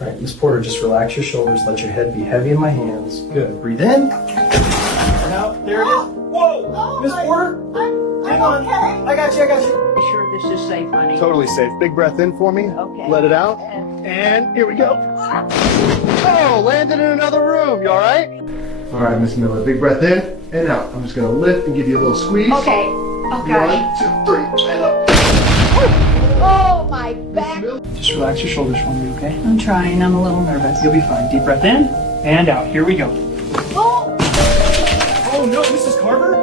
All right, Miss Porter, just relax your shoulders. Let your head be heavy in my hands. Good. Breathe in. And out. There it is. Whoa! Oh, Miss Porter? Hang on. okay. I got you. You sure this is safe, honey? Totally safe. Big breath in for me. Okay. Let it out. And here we go. Oh, landed in another room. You all right? All right, Miss Miller. Big breath in and out. I'm just going to lift and give you a little squeeze. Okay. Okay. 1, 2, 3. And up. Oh, my back. Just relax your shoulders for me, okay? I'm trying. I'm a little nervous. You'll be fine. Deep breath in and out. Here we go. Oh, Oh no, Mrs. Carver?